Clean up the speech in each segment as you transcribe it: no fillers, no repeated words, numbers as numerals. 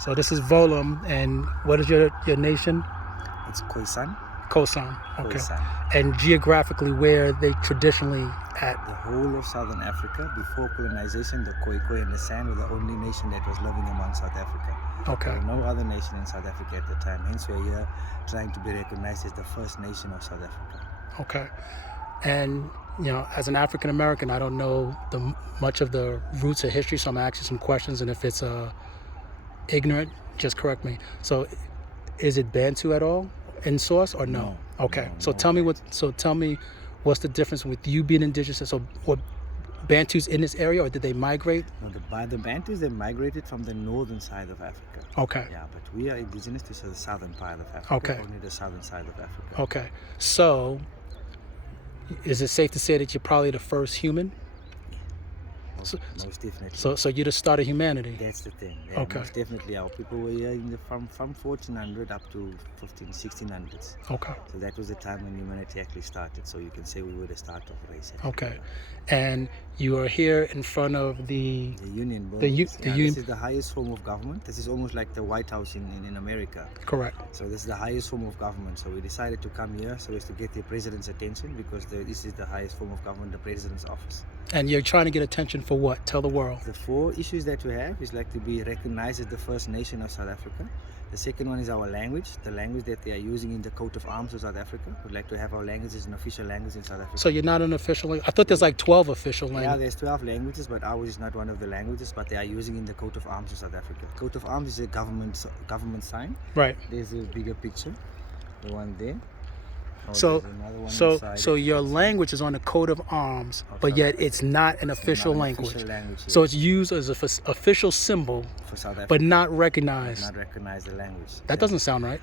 So this is Volum, and what is your nation? It's Khoisan. Khoisan. Okay. Khoisan. And geographically, where are they traditionally at? The whole of Southern Africa, before colonization, the Khoi and the San were the only nation that was living among South Africa. Okay. There were no other nation in South Africa at the time. Hence, we're here trying to be recognized as the first nation of South Africa. Okay. And, as an African American, I don't know much of the roots of history, so I'm going to ask you some questions, and if it's ignorant, just correct me. So, is it Bantu at all in source or no? No. Okay. No, so no tell me Bantu. What's the difference with you being indigenous? So, what Bantus in this area, or did they migrate? No, the Bantus, they migrated from the northern side of Africa. Okay. Yeah, but we are indigenous to the southern part of Africa. Okay. Only the southern side of Africa. Okay. So, is it safe to say that you're probably the first human? Most definitely. So you're the start of humanity. That's the thing. Yeah, Okay. Most definitely. Our people were here from 1400 up to 1600s. Okay. So that was the time when humanity actually started. So you can say we were the start of race. Okay. And you are here in front of the Union. Union. This is the highest form of government. This is almost like the White House in America. Correct. So this is the highest form of government. So we decided to come here so as to get the president's attention, because this is the highest form of government, the president's office. And you're trying to get attention for what? Tell the world. The 4 issues that we have is like to be recognized as the first nation of South Africa. The second one is our language, the language that they are using in the coat of arms of South Africa. We'd like to have our language as an official language in South Africa. So you're not an official language? I thought there's like 12 official languages. Yeah, there's 12 languages, but ours is not one of the languages, but they are using in the coat of arms of South Africa. Coat of arms is a government sign. Right. There's a bigger picture, the one there. So your language is on the coat of arms, but yet it's not an official language. So it's used as an official symbol for South Africa, but not recognized. Not recognize the language. That doesn't sound right.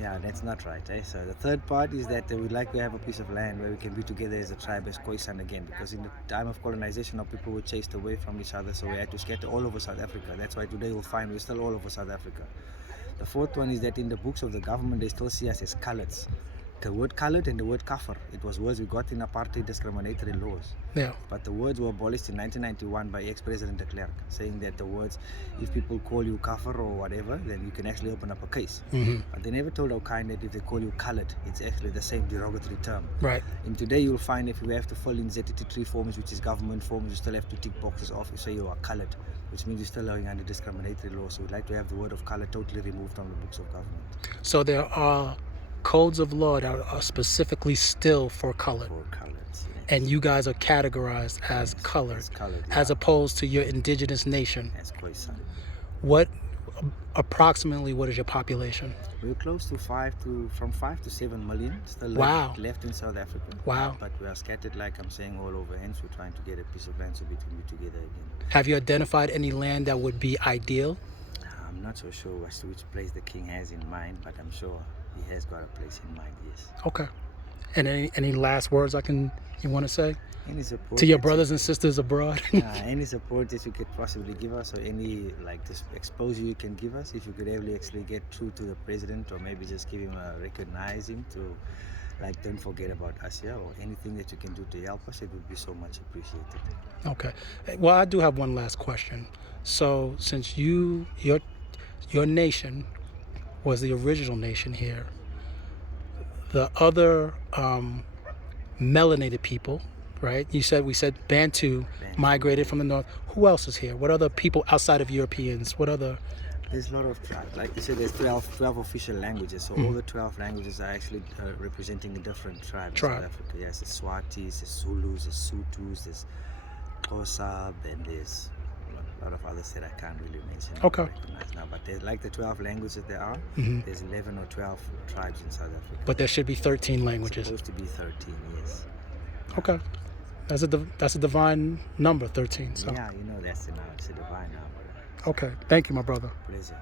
Yeah, that's not right. So the third part is that we'd like to have a piece of land where we can be together as a tribe, as Khoisan again, because in the time of colonization, our people were chased away from each other, so we had to scatter all over South Africa. That's why today you'll find we're still all over South Africa. The fourth one is that in the books of the government, they still see us as coloureds. The word colored and the word kafir, it was words we got in apartheid discriminatory laws. Yeah. But the words were abolished in 1991 by ex-President de Klerk, saying that the words, if people call you kafir or whatever, then you can actually open up a case. Mm-hmm. But they never told our kind that if they call you colored, it's actually the same derogatory term. Right. And today you'll find if you have to fill in ZTT3 forms, which is government forms, you still have to tick boxes off. You say you are colored, which means you're still living under discriminatory laws. So we'd like to have the word of color totally removed from the books of government. So there are codes of law that are specifically still for colored. For colored, yes. And you guys are categorized as colored, as opposed to your indigenous nation. As Khoisan. Approximately what is your population? We're close to from 5 to 7 million still left in South Africa. Wow. But we are scattered, like I'm saying, all over. Hence we're trying to get a piece of land so we can be together again. Have you identified any land that would be ideal? I'm not so sure as to which place the king has in mind, but I'm sure he has got a place in mind, yes. Okay. And any last words you want to say? Any support to your brothers and sisters abroad? Any support that you could possibly give us, or any this exposure you can give us, if you could actually get through to the president, or maybe just give him recognize him to don't forget about us here, or anything that you can do to help us, it would be so much appreciated. Okay. Well, I do have one last question. So since your nation was the original nation here, the other melanated people, right? We said Bantu migrated from the north. Who else is here? What other people outside of Europeans? There's a lot of tribes. Like you said, there's 12 official languages. So all the 12 languages are actually representing a different tribe in South Africa. Yes, there's Swatis, there's Zulus, there's Sutus, there's Khoisan, and there's a lot of others that I can't really mention. Okay. Recognize now, but there's like the 12 languages there are. There's 11 or 12 tribes in South Africa. But there should be 13 languages. It's supposed to be 13, yes. Okay. That's a divine number, 13. So. Yeah, it's a divine number. Okay. Thank you, my brother. Pleasure.